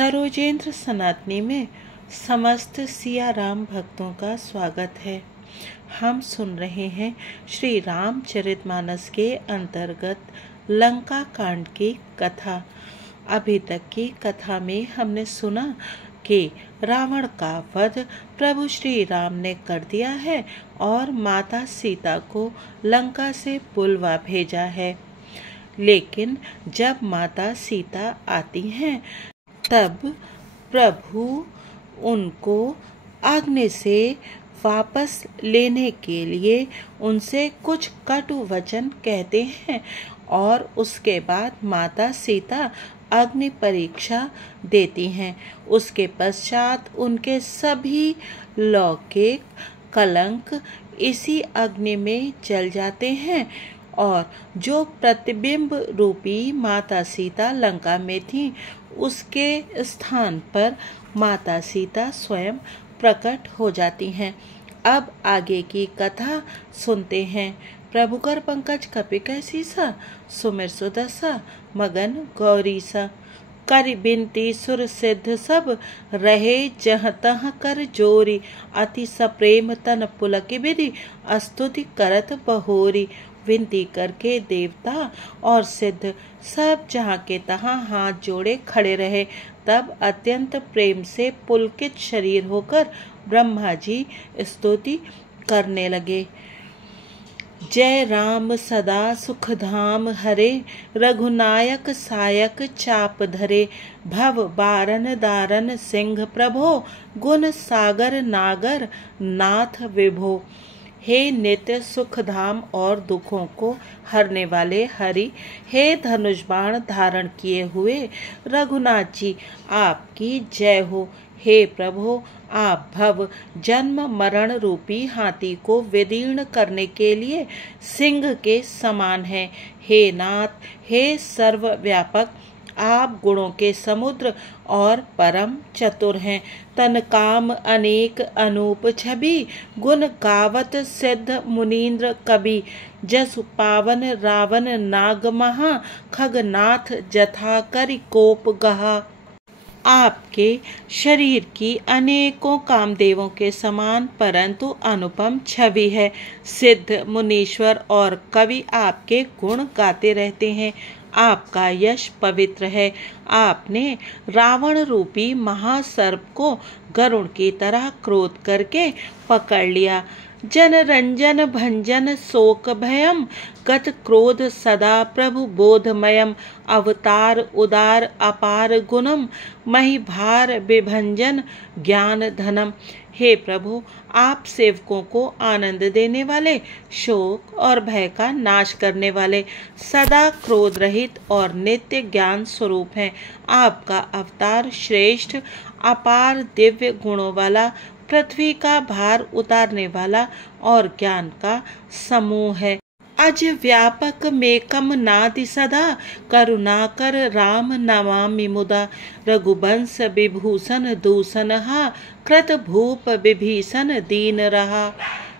सरोजेंद्र सनातनी में समस्त सिया राम भक्तों का स्वागत है। हम सुन रहे हैं श्री रामचरितमानस के अंतर्गत लंका कांड की कथा। अभी तक की कथा में हमने सुना कि रावण का वध प्रभु श्री राम ने कर दिया है और माता सीता को लंका से बुलवा भेजा है। लेकिन जब माता सीता आती हैं तब प्रभु उनको अग्नि से वापस लेने के लिए उनसे कुछ कटु वचन कहते हैं और उसके बाद माता सीता अग्नि परीक्षा देती हैं। उसके पश्चात उनके सभी लौकिक कलंक इसी अग्नि में जल जाते हैं और जो प्रतिबिंब रूपी माता सीता लंका में थी उसके स्थान पर माता सीता स्वयं प्रकट हो जाती हैं। अब आगे की कथा सुनते हैं। प्रभु कर पंकज कपि कैसी सा, सुमिर सुदसा मगन गौरी सा। कर बिनती सुर सिद्ध सब, रहे जह तह कर जोरी। अति सप्रेम तन पुलक विधि, स्तुति करत बहोरी। विनती करके देवता और सिद्ध सब जहाँ के तहाँ हाथ जोड़े खड़े रहे। तब अत्यंत प्रेम से पुलकित शरीर होकर ब्रह्मा जी स्तुति करने लगे। जय राम सदा सुख धाम हरे, रघुनायक सायक चाप धरे। भव बारन दारन सिंह प्रभो, गुण सागर नागर नाथ विभो। हे नित्य सुख धाम और दुखों को हरने वाले हरि, हे धनुष बाण धारण किए हुए रघुनाथ जी, आपकी जय हो। हे प्रभु, आप भव जन्म मरण रूपी हाथी को विदीर्ण करने के लिए सिंह के समान हैं। हे नाथ, हे सर्वव्यापक, आप गुणों के समुद्र और परम चतुर हैं। तन काम अनेक अनूप छवि, गुण गावत सिद्ध मुनीन्द्र कवि। जसु पावन रावण नाग महा, खगनाथ जथा करि कोप गहा। आपके शरीर की अनेकों कामदेवों के समान परंतु अनुपम छवि है। सिद्ध मुनीश्वर और कवि आपके गुण गाते रहते हैं। आपका यश पवित्र है। आपने रावण रूपी महासर्प को गरुड़ की तरह क्रोध करके पकड़ लिया। जन रंजन भंजन शोक भयम, गत क्रोध सदा प्रभु बोधमयम। अवतार उदार अपार गुणम, मही भार विभंजन ज्ञान धनम। हे प्रभु, आप सेवकों को आनंद देने वाले, शोक और भय का नाश करने वाले, सदा क्रोध रहित और नित्य ज्ञान स्वरूप हैं। आपका अवतार श्रेष्ठ अपार दिव्य गुणों वाला, पृथ्वी का भार उतारने वाला और ज्ञान का समूह है। अज व्यापक मेकम नादि सदा, करुणाकर राम नमामि मुदा। रघुवंश विभूषण दूषण हा, कृत भूप विभीषण दीन रहा।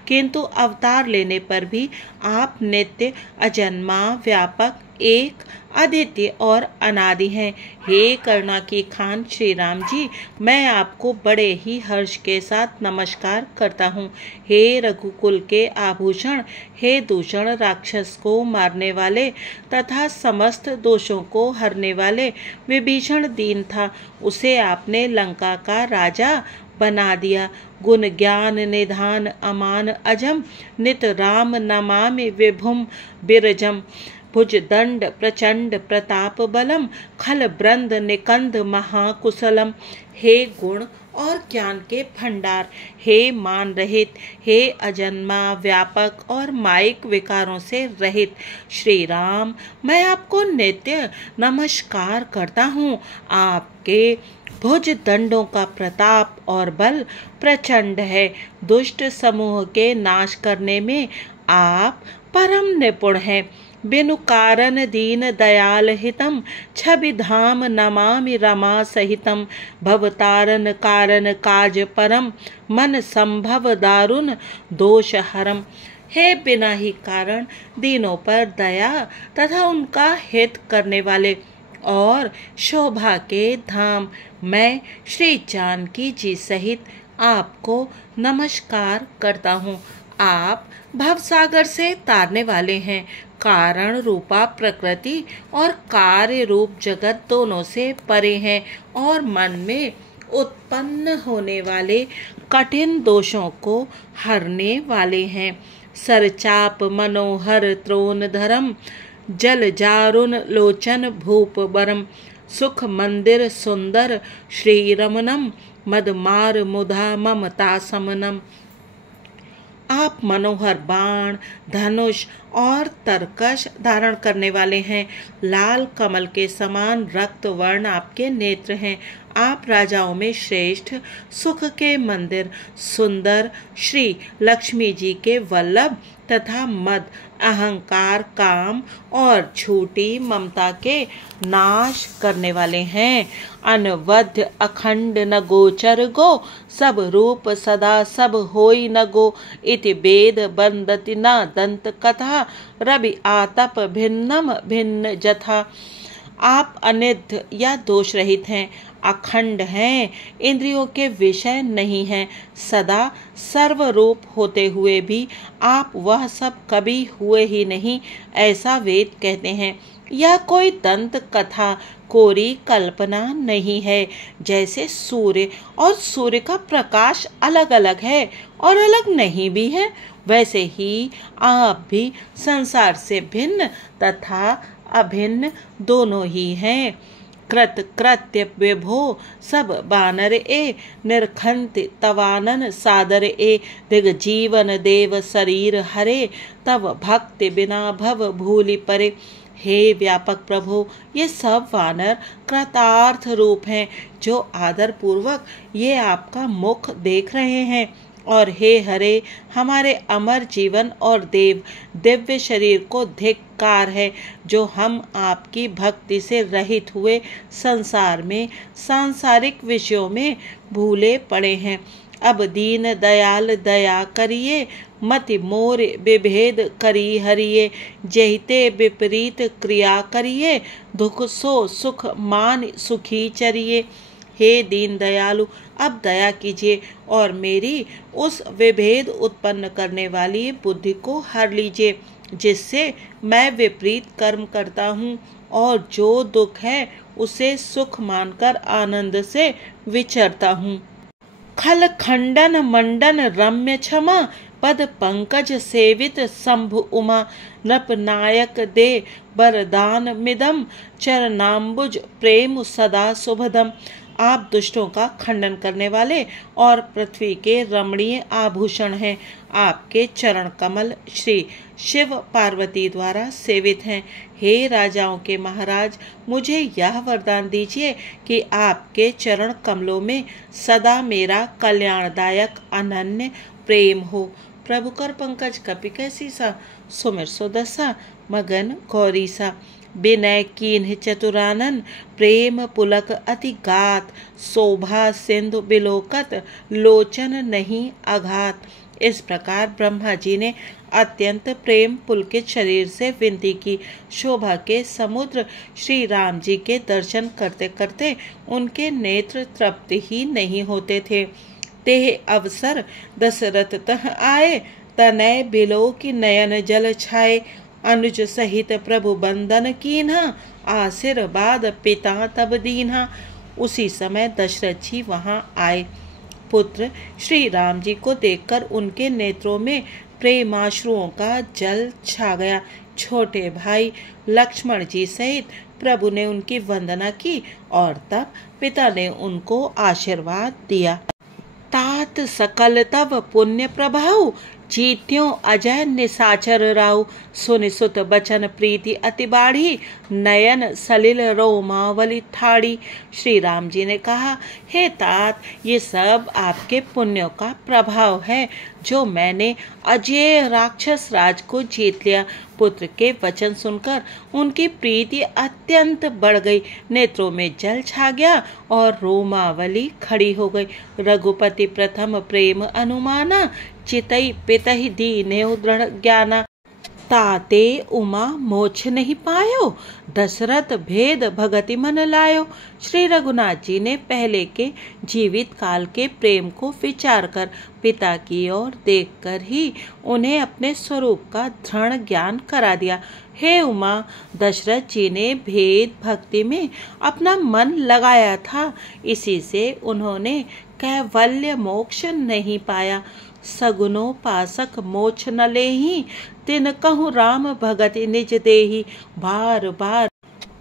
किंतु अवतार लेने पर भी आप नित्य अजन्मा व्यापक एक अद्वितीय और अनादि हैं। हे करुणा की खान श्री राम जी, मैं आपको बड़े ही हर्ष के साथ नमस्कार करता हूँ। हे रघुकुल के आभूषण, हे दूषण राक्षस को मारने वाले तथा समस्त दोषों को हरने वाले। विभीषण दीन था, उसे आपने लंका का राजा बना दिया। गुण ज्ञान निधान अमान अजम, नित राम नमामि विभुम बिरजम। भुज दंड प्रचंड प्रताप बलम, खल ब्रंद निकंद महाकुशलम। हे गुण और ज्ञान के भंडार, हे मान रहित, हे अजन्मा व्यापक और माइक विकारों से रहित श्री राम, मैं आपको नित्य नमस्कार करता हूँ। आपके भुज दंडों का प्रताप और बल प्रचंड है। दुष्ट समूह के नाश करने में आप परम निपुण हैं। बिनु कारण दीन दयाल हितम, छवि धाम नमामि रमा सहितम। भवतारण कारण काज परम, मन संभव दारुण दोष हरम। हे बिना ही कारण दीनों पर दया तथा उनका हित करने वाले, और शोभा के धाम। मैं श्री जानकी जी सहित आपको नमस्कार करता हूँ। आप भवसागर से तारने वाले हैं। कारण रूपा प्रकृति और कार्य रूप जगत दोनों से परे हैं और मन में उत्पन्न होने वाले कठिन दोषों को हरने वाले हैं। सरचाप मनोहर त्रोन धरम, जल जारुन लोचन भूप बरम, सुख मंदिर सुंदर श्री रमनम, मदमार मुधा ममता समनम। आप मनोहर बाण, धनुष और तरकश धारण करने वाले हैं। लाल कमल के समान रक्त वर्ण आपके नेत्र हैं। आप राजाओं में श्रेष्ठ, सुख के मंदिर, सुंदर श्री लक्ष्मी जी के वल्लभ तथा मद, अहंकार, काम और झूठी ममता के नाश करने वाले हैं। अनवध्य अखंड न गोचर गो, सब रूप सदा सब होई न गो, इति वेद बंदति न दंत कथा, रवि आतप भिन्नम भिन्न जथा। आप अनिद्ध या दोष रहित हैं, अखंड हैं, इंद्रियों के विषय नहीं हैं, सदा सर्वरूप होते हुए भी आप वह सब कभी हुए ही नहीं, ऐसा वेद कहते हैं। यह कोई दंत कथा, कोरी कल्पना नहीं है। जैसे सूर्य और सूर्य का प्रकाश अलग अलग है और अलग नहीं भी है, वैसे ही आप भी संसार से भिन्न तथा अभिन्न दोनों ही हैं। कृत कृत्य विभो सब बानर ए, निर्खंति तवानन सादर ए, दिग जीवन देव शरीर हरे, तब भक्ति बिना भव भूलि परे। हे व्यापक प्रभु, ये सब वानर कृतार्थ रूप हैं जो आदर पूर्वक ये आपका मुख देख रहे हैं। और हे हरे, हमारे अमर जीवन और दिव्य शरीर को धिक्कार है जो हम आपकी भक्ति से रहित हुए संसार में सांसारिक विषयों में भूले पड़े हैं। अब दीन दयाल दया करिए, मति मोर विभेद करी हरिये, जहिते विपरीत क्रिया करिए, दुख सो सुख मान सुखी चरिए। हे दीन दयालु, अब दया कीजिए और मेरी उस विभेद उत्पन्न करने वाली बुद्धि को हर लीजिए जिससे मैं विपरीत कर्म करता हूँ और जो दुख है उसे सुख मानकर आनंद से विचरता हूँ। खल खंडन मंडन रम्य क्षमा, पद पंकज सेवित शंभु उमा, नृप नायक दे वरदान मिदम, चरणाम्बुज प्रेम सदा शुभदम। आप दुष्टों का खंडन करने वाले और पृथ्वी के रमणीय आभूषण हैं। आपके चरण कमल श्री शिव पार्वती द्वारा सेवित हैं। हे राजाओं के महाराज, मुझे यह वरदान दीजिए कि आपके चरण कमलों में सदा मेरा कल्याणदायक अनन्य प्रेम हो। प्रभु कर पंकज कपि कैसी सा, सुमिर सुदसा मगन गौरी सा। विनय कीन्ह चतुरानन, प्रेम पुलक अति गात, शोभा सिंधु बिलोकत, लोचन नहीं अघात। इस प्रकार ब्रह्मा जी ने अत्यंत प्रेम पुलकित शरीर से विनती की। शोभा के समुद्र श्री राम जी के दर्शन करते करते उनके नेत्र तृप्त ही नहीं होते थे। तेह अवसर दशरथ तह आए, तनय बिलो की नयन जल छाए, अनुज सहित प्रभु बंदन कीन्हा, आशीर्वाद पिता तब दीन्हा। उसी समय दशरथ जी वहां आए। पुत्र श्री राम जी को देखकर उनके नेत्रों में प्रेमाश्रुओं का जल छा गया। छोटे भाई लक्ष्मण जी सहित प्रभु ने उनकी वंदना की और तब पिता ने उनको आशीर्वाद दिया। तात सकल तब पुण्य प्रभाव, जीत्यों अजय निसाचर राव, सुनि सुत बचन प्रीति अति बाढ़ी, नयन सलिल रोमावली ठाड़ी। श्री राम जी ने कहा, हे तात, ये सब आपके पुण्यों का प्रभाव है जो मैंने अजय राक्षस राज को जीत लिया। पुत्र के वचन सुनकर उनकी प्रीति अत्यंत बढ़ गई, नेत्रों में जल छा गया और रोमावली खड़ी हो गई। रघुपति प्रथम प्रेम अनुमाना, चितई पितहि दीनेउ दृढ़ ज्ञाना। ताते उमा मोछ नहीं पायो, दशरथ भेद भगति मन लायो। श्री रघुनाथ जी ने पहले के जीवित काल के प्रेम को विचार कर पिता की ओर देखकर ही उन्हें अपने स्वरूप का दृढ़ ज्ञान करा दिया। हे उमा, दशरथ जी ने भेद भक्ति में अपना मन लगाया था, इसी से उन्होंने कैवल्य मोक्ष नहीं पाया। सगुनो पासक मोछ न लेहि, तिन कहूँ राम भगति निज देहि। बार बार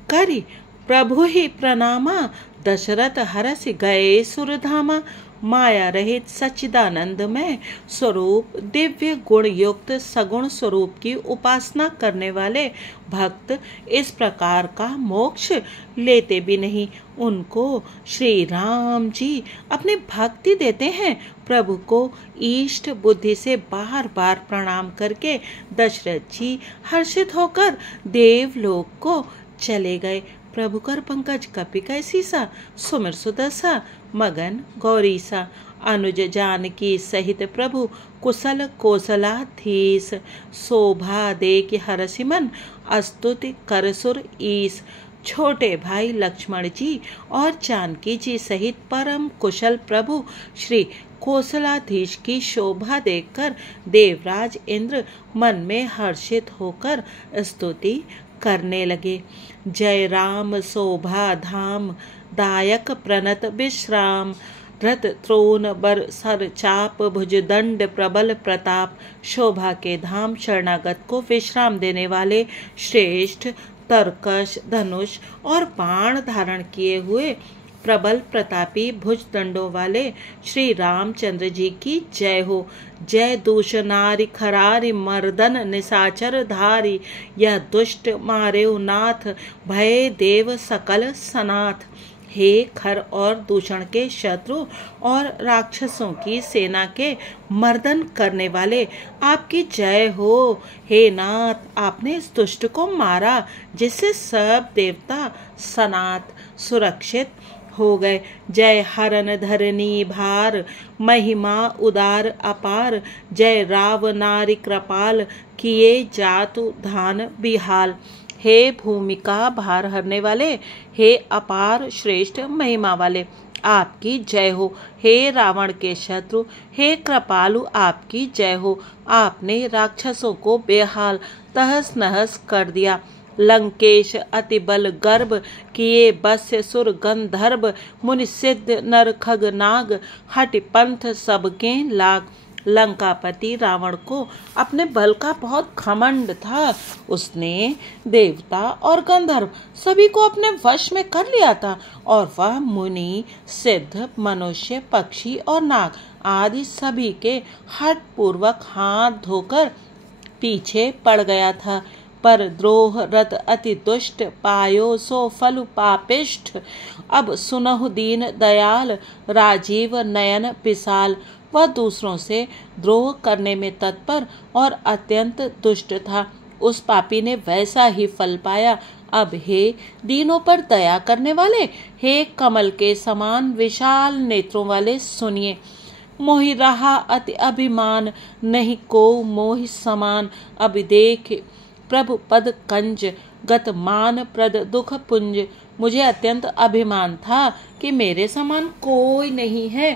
करि प्रभु ही प्रणामा, दशरथ हरस गए सुरधामा। माया रहित सच्चिदानंदमय स्वरूप दिव्य गुण युक्त सगुण स्वरूप की उपासना करने वाले भक्त इस प्रकार का मोक्ष लेते भी नहीं। उनको श्री राम जी अपनी भक्ति देते हैं। प्रभु को इष्ट बुद्धि से बार बार प्रणाम करके दशरथ जी हर्षित होकर देवलोक को चले गए। प्रभु कर पंकज कपि कैसीसा, सुमिर सुदसा मगन गौरीसा। अनुज जानकी सहित प्रभु कुशल कोसलाधीश, शोभा देख हरसि मन अस्तुति करसुर ईस। छोटे भाई लक्ष्मण जी और जानकी जी सहित परम कुशल प्रभु श्री कोसलाधीश की शोभा देखकर देवराज इंद्र मन में हर्षित होकर स्तुति करने लगे। जय राम शोभा धाम, दायक प्रणत विश्राम। रथ त्रोन बर सर चाप, भुज दंड प्रबल प्रताप। शोभा के धाम, शरणागत को विश्राम देने वाले, श्रेष्ठ तरकश धनुष और बाण धारण किए हुए, प्रबल प्रतापी भुज दंडों वाले श्री रामचंद्र जी की जय हो। जय दूषनारि खरारि मर्दन निशाचर धारी। यह दुष्ट मारेउ नाथ, भय देव सकल सनाथ। हे खर और दूषण के शत्रु और राक्षसों की सेना के मर्दन करने वाले, आपकी जय हो। हे नाथ, आपने इस दुष्ट को मारा जिससे सब देवता सनाथ सुरक्षित हो गए। जय हरन धरनी भार, महिमा उदार अपार। जय रावनारि कृपाल, किए जातु धान बिहाल। हे भूमिका भार हरने वाले, हे अपार श्रेष्ठ महिमा वाले, आपकी जय हो। हे रावण के शत्रु, हे कृपालु, आपकी जय हो। आपने राक्षसों को बेहाल तहस नहस कर दिया। लंकेश अति बल गर्भ, किए बस्य सुर गंधर्व। मुनि सिद्ध नर खग नाग, हट पंथ सबके लाग। लंकापति रावण को अपने बल का बहुत घमंड था। उसने देवता और गंधर्व सभी को अपने वश में कर लिया था और वह मुनि सिद्ध मनुष्य पक्षी और नाग आदि सभी के हठ पूर्वक हाथ धोकर पीछे पड़ गया था। पर द्रोह रत अति दुष्ट, पायो सो फल पापिष्ठ। अब सुनहु दीन दयाल, राजीव नयन पिसाल। वह दूसरों से द्रोह करने में तत्पर और अत्यंत दुष्ट था। उस पापी ने वैसा ही फल पाया। अब हे दीनों पर दया करने वाले, हे कमल के समान विशाल नेत्रों वाले, सुनिए। मोहि रहा अति अभिमान, नहीं को मोहि समान। अब देख प्रभु पद कंज, गत मान प्रद दुख पुंज। मुझे अत्यंत अभिमान था कि मेरे समान कोई नहीं है,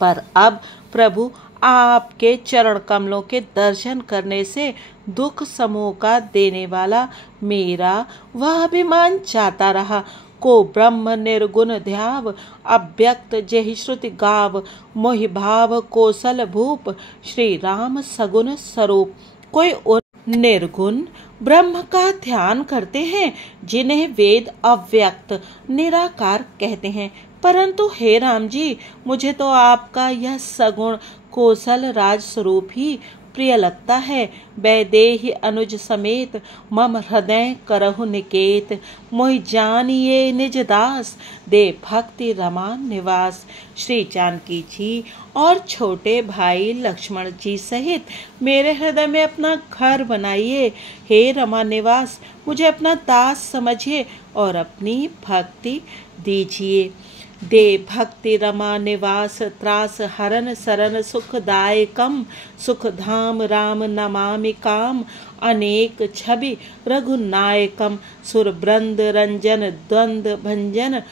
पर अब प्रभु आपके चरण कमलों के दर्शन करने से दुख समूह का देने वाला मेरा वह अभिमान जाता रहा। को ब्रह्म निर्गुण ध्याव, अव्यक्त जेहि श्रुति गाव। मोहि भाव कोसल भूप, श्री राम सगुण स्वरूप। कोई निर्गुण ब्रह्म का ध्यान करते हैं, जिन्हें वेद अव्यक्त निराकार कहते हैं। परंतु हे राम जी, मुझे तो आपका यह सगुण कौशल राज स्वरूप ही प्रिय लगता है। वैदेही अनुज समेत, मम हृदय करहु निकेत। मोहि जानिए निज दास, दे भक्ति रमा निवास। श्री जानकी जी और छोटे भाई लक्ष्मण जी सहित मेरे हृदय में अपना घर बनाइए। हे रमा निवास, मुझे अपना दास समझिए और अपनी भक्ति दीजिए। दे भक्ति रमा निवास त्रास हरन सरन सुखदायकम सुख धाम राम नमामि काम अनेक छवि रघुनायकम सुर बृंद रंजन द्वंद भंजन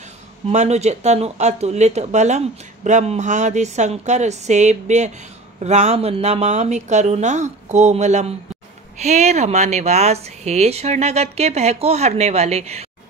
मनुज तनु अतुलित बलम ब्रह्मादि शंकर सेव्य राम नमामि करुणा कोमलम। हे रमा निवास, हे शरणागत के भय को हरने वाले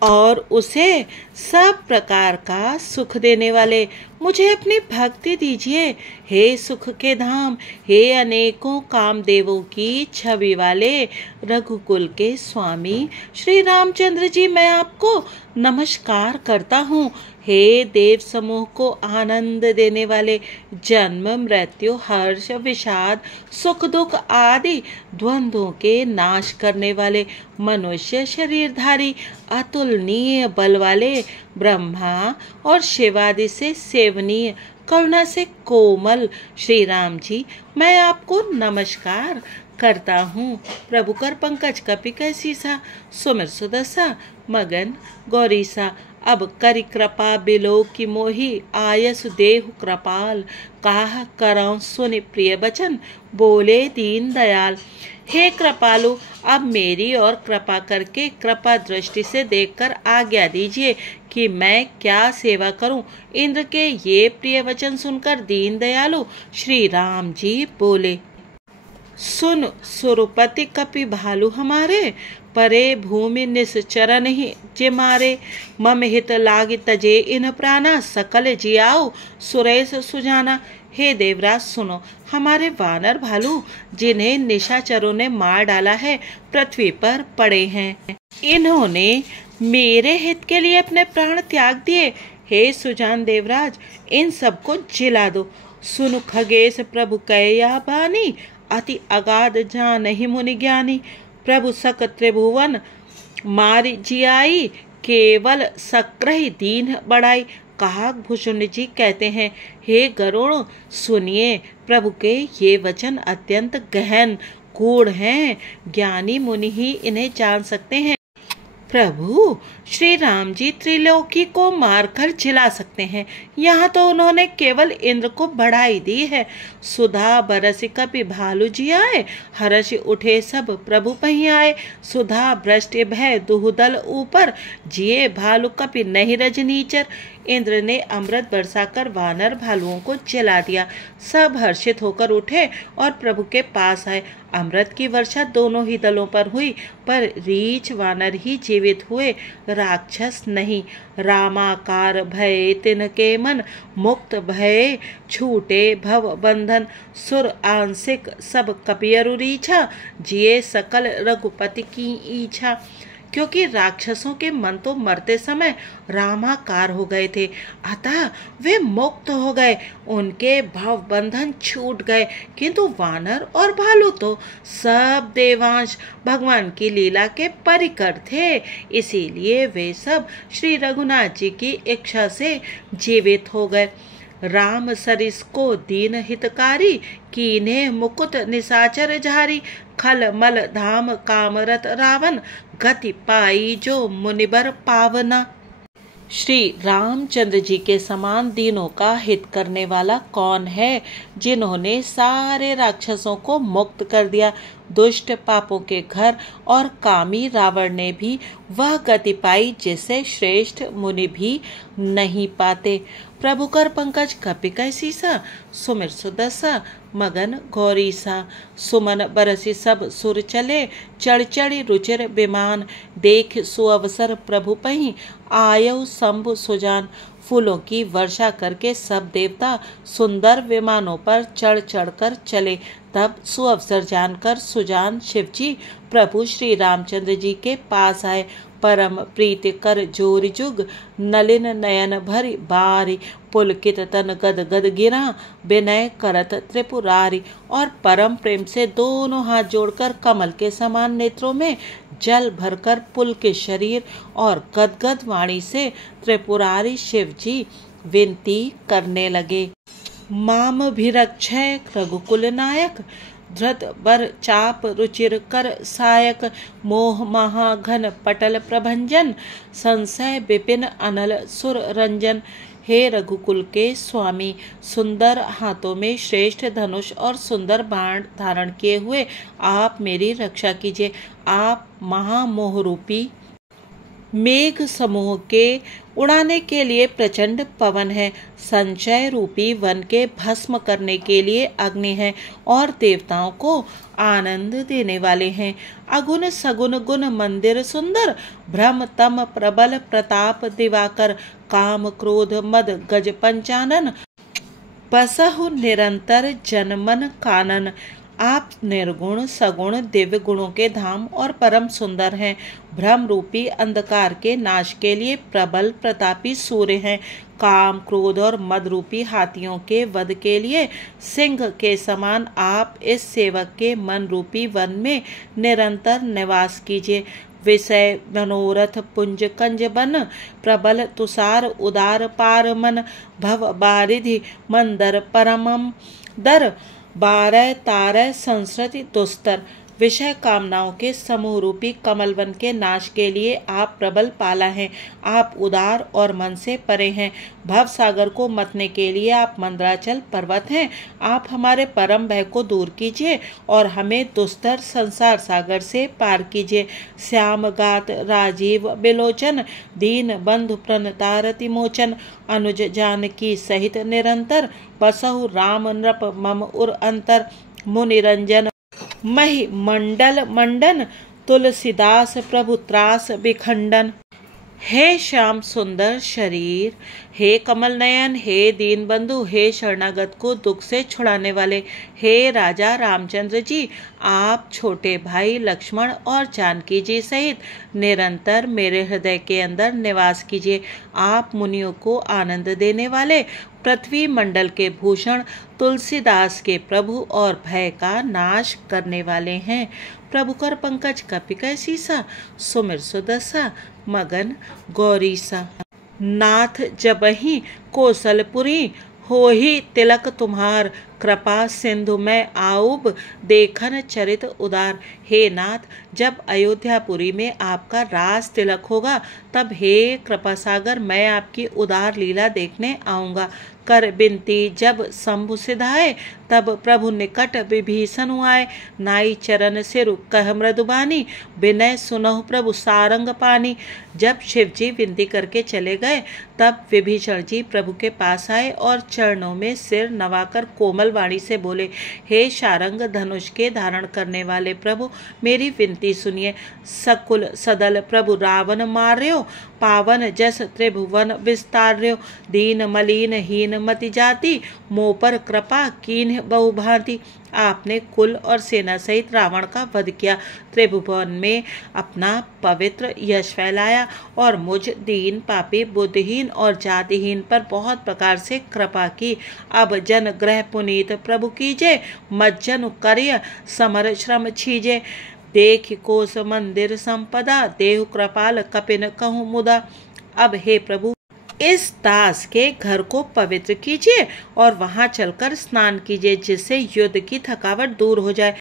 और उसे सब प्रकार का सुख देने वाले, मुझे अपनी भक्ति दीजिए। हे सुख के धाम, हे अनेकों कामदेवों की छवि वाले रघुकुल के स्वामी श्री रामचंद्र जी, मैं आपको नमस्कार करता हूँ। हे देव समूह को आनंद देने वाले, जन्म मृत्यु हर्ष विषाद सुख दुख आदि द्वंद्वों के नाश करने वाले, मनुष्य शरीरधारी अतुलनीय बल वाले, ब्रह्मा और शिवादि से सेवनीय करुणा से कोमल श्री राम जी, मैं आपको नमस्कार करता हूँ। प्रभु कर पंकज कपि कैसीसा, सुमिर सुदसा मगन गौरीसा। अब करि कृपा बिलो की मोही, आयसु देहु कृपाल, काह करऊं सुनि प्रिय बचन, बोले दीन दयाल। हे कृपालु, अब मेरी और कृपा करके कृपा दृष्टि से देखकर आज्ञा दीजिए कि मैं क्या सेवा करूं। इंद्र के ये प्रिय वचन सुनकर दीन दयालु श्री राम जी बोले, सुन सुरपति कपि भालु हमारे, परे भूमि निश्चरन ही जिमारे, मम हित लाग तजे इन प्राणा, सकल जियाओ सुरेश सुजाना। हे देवराज सुनो, हमारे वानर भालू जिन्हें निशाचरों ने मार डाला है पृथ्वी पर पड़े हैं। इन्होंने मेरे हित के लिए अपने प्राण त्याग दिए। हे सुजान देवराज, इन सबको जिला दो। सुनु खगेश प्रभु कया बानी, अति अगाध जानहि मुनि ज्ञानी। प्रभु सक त्रिभुवन मारि जियाई, केवल सक्रहि दीन बढ़ाई। काक भूषण जी कहते हैं, हे गरुण सुनिए, प्रभु के ये वचन अत्यंत गहन गूढ़ हैं, ज्ञानी मुनि ही इन्हें जान सकते हैं। प्रभु श्री राम जी त्रिलोकी को मारकर जिला सकते हैं, यहाँ तो उन्होंने केवल इंद्र को बढ़ाई दी है। सुधा बरसी कपि भालू जी आए, हर्ष उठे सब प्रभु पही आए। सुधा भ्रष्ट भय दुहुदल ऊपर, जिए भालू कपि नहीं रजनीचर। इंद्र ने अमृत बरसाकर वानर भालुओं को जला दिया। सब हर्षित होकर उठे और प्रभु के पास आए। अमृत की वर्षा दोनों ही दलों पर हुई, पर रीछ वानर ही जीवित हुए, राक्षस नहीं। रामाकार भय तिनके मन, मुक्त भय छूटे भव बंधन। सुर आंशिक सब कपियरु रीछा, जिए सकल रघुपति की इच्छा। क्योंकि राक्षसों के मन तो मरते समय रामाकार हो गए थे, अतः वे मुक्त हो गए, उनके भव बंधन छूट गए। किंतु वानर और भालू तो सब देवांश भगवान की लीला के परिकर थे, इसीलिए वे सब श्री रघुनाथ जी की इच्छा से जीवित हो गए। राम सरिस को दीन हितकारी, कीने मुकुट निशाचर झारी। खल मल धाम कामरत रावण, गति पाई जो मुनिबर पावना। श्री रामचंद्र जी के समान दीनों का हित करने वाला कौन है, जिन्होंने सारे राक्षसों को मुक्त कर दिया। दुष्ट पापों के घर और कामी रावण ने भी वह गति पाई जिसे श्रेष्ठ मुनि भी नहीं पाते। प्रभु कर पंकज कपि कैसीसा, सुमिर सुदसा मगन गौरीसा। सुमन बरसी सब सुर चले, चढ़ चढ़ी रुचिर विमान। देख सुअवसर प्रभु पही, आयउ शंभु सुजान। फूलों की वर्षा करके सब देवता सुंदर विमानों पर चढ़ चढ़कर चले। तब सुअवसर जानकर सुजान शिवजी प्रभु श्री रामचंद्र जी के पास आए। परम प्रीति कर जोरि जुग, नलिन नयन भरि बारी। पुलकित तन गद गद गिरा, विनय करत त्रिपुरारी। और परम प्रेम से दोनों हाथ जोड़कर कमल के समान नेत्रों में जल भरकर पुलकित शरीर और गदगद वाणी से त्रिपुरारी शिव जी विनती करने लगे। माम भिरक्षय रघुकुल नायक, धृत बर चाप रुचिर कर सायक। मोह महाघन पटल प्रभंजन, संशय विपिन अनल सुर रंजन। हे रघुकुल के स्वामी, सुंदर हाथों में श्रेष्ठ धनुष और सुंदर बाण धारण किए हुए आप मेरी रक्षा कीजिए। आप महामोह रूपी मेघ समूह के उड़ाने के लिए प्रचंड पवन है, संचय रूपी वन के भस्म करने के लिए अग्नि है और देवताओं को आनंद देने वाले हैं। अगुण सगुण गुण मंदिर सुंदर, भ्रम तम प्रबल प्रताप दिवाकर, काम क्रोध मद गज पंचानन, बसहु निरंतर जनमन कानन। आप निर्गुण सगुण दिव्य गुणों के धाम और परम सुंदर हैं। भ्रम रूपी अंधकार के नाश के लिए प्रबल प्रतापी सूर्य हैं। काम क्रोध और मद रूपी हाथियों के वध के लिए सिंह के समान आप इस सेवक के मन रूपी वन में निरंतर निवास कीजिए। विषय मनोरथ पुंज कंज बन, प्रबल तुषार उदार पार मन, भव बारिधि मंदर परमम दर, 12 तारय संस्कृति दुस्तर। विषय कामनाओं के समूह रूपी कमलवन के नाश के लिए आप प्रबल पाला हैं। आप उदार और मन से परे हैं। भव सागर को मतने के लिए आप मंदराचल पर्वत हैं। आप हमारे परम भय को दूर कीजिए और हमें दुस्तर संसार सागर से पार कीजिए। श्याम गात राजीव बिलोचन, दीन बंधु प्रणतारति मोचन, अनुज जानकी सहित निरंतर, बसहु राम नृप मम उर अंतर, मुनिरंजन महि मंडल मंडन, तुलसीदास प्रभु त्रास विखंडन। हे श्याम सुंदर शरीर, हे कमल नयन, हे दीन बंधु, हे शरणागत को दुख से छुड़ाने वाले, हे राजा रामचंद्र जी, आप छोटे भाई लक्ष्मण और जानकी जी सहित निरंतर मेरे हृदय के अंदर निवास कीजिए। आप मुनियों को आनंद देने वाले, पृथ्वी मंडल के भूषण, तुलसीदास के प्रभु और भय का नाश करने वाले हैं। प्रभु कर पंकज कपिकै सीसा, सुमिर सुदशा मगन गौरीसा। नाथ जबहि कौशलपुरी, होहि तिलक तुम्हार, कृपा सिंधु में आऊब, देखन चरित उदार। हे नाथ, जब अयोध्यापुरी में आपका रास तिलक होगा, तब हे कृपा सागर मैं आपकी उदार लीला देखने आऊँगा। कर बिनती जब शंभु सिधाए, तब प्रभु निकट विभीषण आए। नाई चरण सिर कह मृदुबानी, विनय सुनहु प्रभु सारंग पानी। जब शिव जी विनती करके चले गए, तब विभीषण जी प्रभु के पास आए और चरणों में सिर नवाकर कोमल वाणी से बोले, हे शारंग धनुष के धारण करने वाले प्रभु, मेरी विनती सुनिए। सकुल सदल प्रभु रावण मार्यो, पावन जस त्रिभुवन विस्तार्यो। दीन मलिन हीन मति जाति, मोह पर कृपा कीन्ह बहुभांति। आपने कुल और सेना सहित रावण का वध किया, त्रिभुवन में अपना पवित्र यश फैलाया और मुझ दीन पापी बुद्धिहीन और जातिहीन पर बहुत प्रकार से कृपा की। अब जन ग्रह पुनीत प्रभु कीजे, मज्जन कार्य समर श्रम छीजे। देख कोस मंदिर संपदा, देहु कृपाल कपिन कहूँ मुदा। अब हे प्रभु, इस दास के घर को पवित्र कीजिए और वहां चलकर स्नान कीजिए, जिससे युद्ध की थकावट दूर हो जाए।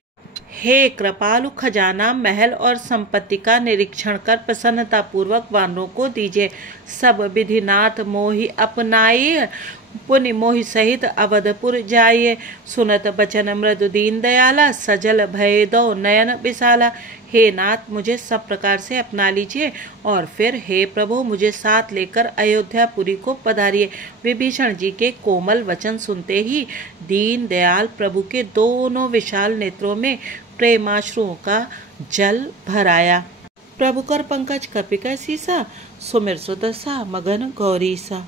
हे कृपालु, खजाना महल और संपत्ति का निरीक्षण कर प्रसन्नता पूर्वक वानरों को दीजिए। सब विधिनाथ मोहि अपनाइए, पुनि मोहि सहित अवधपुर जाइए। सुनत बचन मृदु दीन दयाला, सजल भय दो नयन विशाला। हे नाथ, मुझे सब प्रकार से अपना लीजिए और फिर हे प्रभु, मुझे साथ लेकर अयोध्यापुरी को पधारिए। विभीषण जी के कोमल वचन सुनते ही दीन दयाल प्रभु के दोनों विशाल नेत्रों में प्रेमाश्रुओं का जल भर आया। प्रभु कर पंकज कपिकै सीसा, सुमिर सुदशा मगन गौरीसा।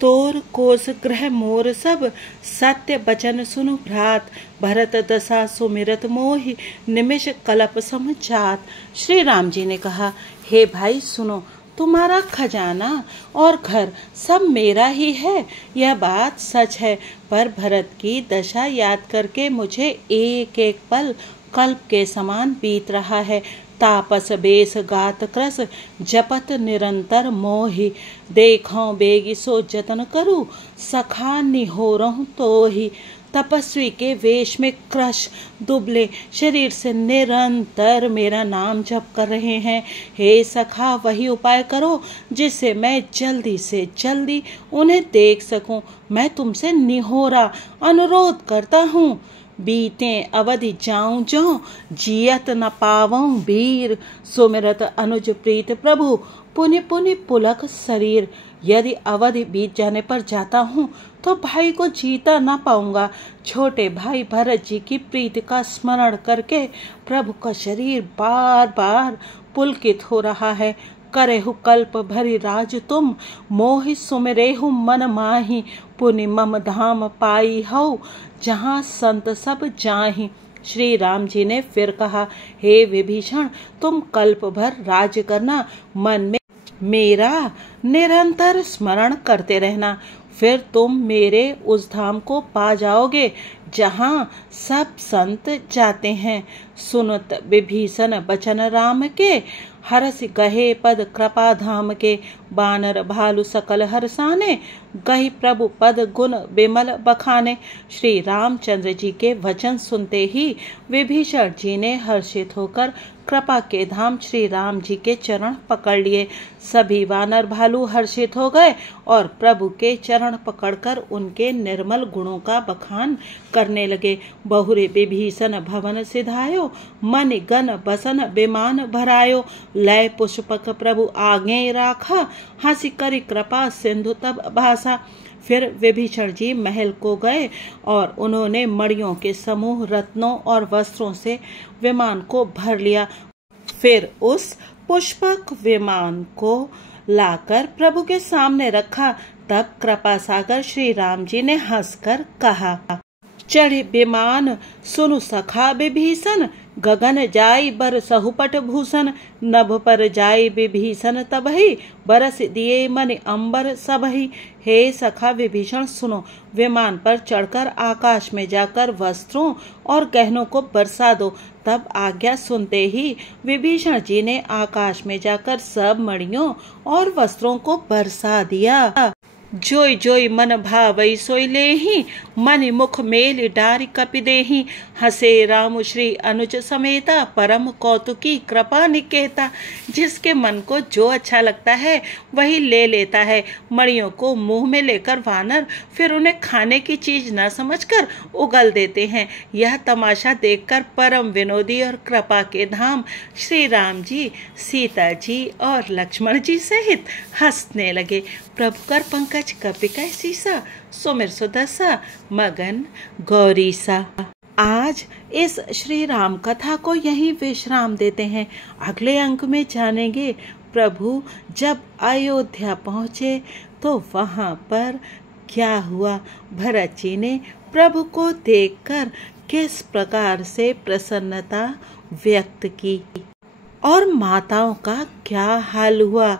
तोर कोस ग्रह मोर सब, सत्य बचन सुनु भ्रात। भरत दशा सुमिरत मोहि, निमिष कलप समझात। श्री राम जी ने कहा, हे भाई सुनो, तुम्हारा खजाना और घर सब मेरा ही है, यह बात सच है। पर भरत की दशा याद करके मुझे एक एक पल कल्प के समान बीत रहा है। तापस बेस गात क्रस जपत निरंतर मोहि। देखो बेगी सो जतन करूँ सखा निहोरहु तो ही। तपस्वी के वेश में क्रश दुबले शरीर से निरंतर मेरा नाम जप कर रहे हैं। हे सखा वही उपाय करो जिससे मैं जल्दी से जल्दी उन्हें देख सकूं। मैं तुमसे निहोरा अनुरोध करता हूँ। बीते अवधि जाऊं जो जियत न पावऊं वीर। सुमिरत अनुज प्रीत प्रभु पुनि पुनि पुलक शरीर। यदि अवधि बीत जाने पर जाता हूँ तो भाई को जीता ना पाऊंगा। छोटे भाई भरत जी की प्रीति का स्मरण करके प्रभु का शरीर बार बार पुलकित हो रहा है। करेहु कल्प भरी राज तुम मोहि सुमिरेहु मन माही। पुनि मम धाम पाई हो जहाँ संत सब जाहि। श्री राम जी ने फिर कहा, हे विभीषण तुम कल्प भर राज करना, मन में मेरा निरंतर स्मरण करते रहना, फिर तुम मेरे उस धाम को पा जाओगे जहाँ सब संत जाते हैं। सुनत विभीषण बचन राम के हरस गहे पद कृपा धाम के। बानर भालु सकल हरसाने गही प्रभु पद गुण विमल बखाने। श्री रामचंद्र जी के वचन सुनते ही विभीषण जी ने हर्षित होकर कृपा के धाम श्री राम जी के चरण पकड़ लिए। सभी वानर भालू हर्षित हो गए और प्रभु के चरण पकड़कर उनके निर्मल गुणों का बखान करने लगे। बहुरे विभीषण भवन सिधायो मन गन बसन विमान भरायो। लय पुष्पक प्रभु आगे राखा हंसी करी कृपा सिंधु तब भाषा। फिर विभीषण जी महल को गए और उन्होंने मणियों के समूह रत्नों और वस्त्रों से विमान को भर लिया। फिर उस पुष्पक विमान को लाकर प्रभु के सामने रखा। तब कृपा सागर श्री राम जी ने हंसकर कहा, चढ़े विमान सुनु सखा विभीषण गगन जाई बर सहुपट भूषण। नभ पर जाई विभीषण तबहि बरस दिए मन अंबर सबहि। हे सखा विभीषण सुनो, विमान पर चढ़कर आकाश में जाकर वस्त्रों और गहनों को बरसा दो। तब आज्ञा सुनते ही विभीषण जी ने आकाश में जाकर सब मणियों और वस्त्रों को बरसा दिया। जोई जोई मन भावई सोई लेहि मन मुख मेल डारि कपि देहि। हसे राम श्री अनुज समेता परम कौतुकी कृपा निकेता। जिसके मन को जो अच्छा लगता है वही ले लेता है। मणियों को मुंह में लेकर वानर फिर उन्हें खाने की चीज न समझकर उगल देते हैं। यह तमाशा देखकर परम विनोदी और कृपा के धाम श्री राम जी सीता जी और लक्ष्मण जी सहित हंसने लगे। प्रभु कर पंकज कपिका सीसा सुमिर सुदसा मगन गौरीसा। आज इस श्री राम कथा को यहीं विश्राम देते हैं। अगले अंक में जानेंगे प्रभु जब अयोध्या पहुँचे तो वहाँ पर क्या हुआ। भरत जी ने प्रभु को देखकर किस प्रकार से प्रसन्नता व्यक्त की और माताओं का क्या हाल हुआ।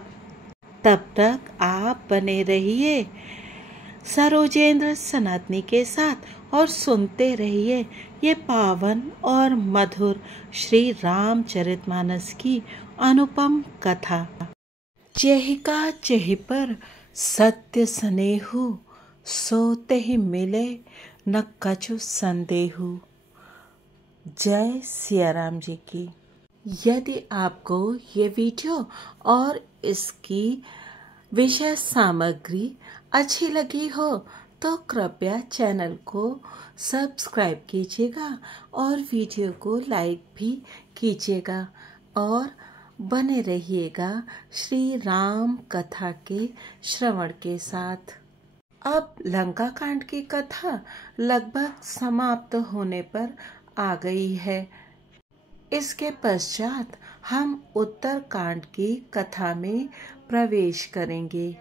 तब तक आप बने रहिए सरोजेंद्र सनातनी के साथ और सुनते रहिए ये पावन और मधुर श्री रामचरितमानस की अनुपम कथा। चेहिका चेहि पर सत्य स्नेहु सोते ही मिले न कछु संदेहु। जय सिया राम जी की। यदि आपको ये वीडियो और इसकी विषय सामग्री अच्छी लगी हो तो कृपया चैनल को सब्सक्राइब कीजिएगा और वीडियो को लाइक भी कीजिएगा और बने रहिएगा श्री राम कथा के श्रवण के साथ। अब लंका कांड की कथा लगभग समाप्त होने पर आ गई है। इसके पश्चात हम उत्तर कांड की कथा में प्रवेश करेंगे।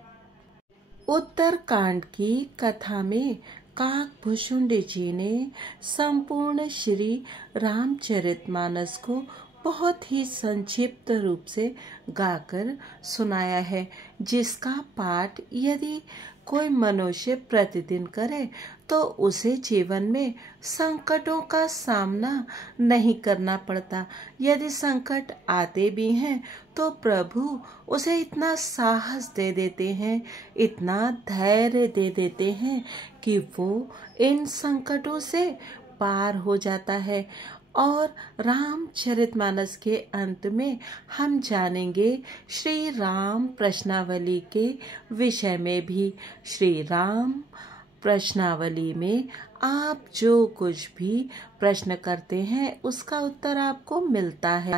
उत्तर कांड की कथा में काकभूषुंड जी ने संपूर्ण श्री रामचरितमानस को बहुत ही संक्षिप्त रूप से गाकर सुनाया है, जिसका पाठ यदि कोई मनुष्य प्रतिदिन करे तो उसे जीवन में संकटों का सामना नहीं करना पड़ता। यदि संकट आते भी हैं तो प्रभु उसे इतना साहस दे देते हैं, इतना धैर्य दे देते हैं कि वो इन संकटों से पार हो जाता है। और रामचरितमानस के अंत में हम जानेंगे श्री राम प्रश्नावली के विषय में भी। श्री राम प्रश्नावली में आप जो कुछ भी प्रश्न करते हैं उसका उत्तर आपको मिलता है।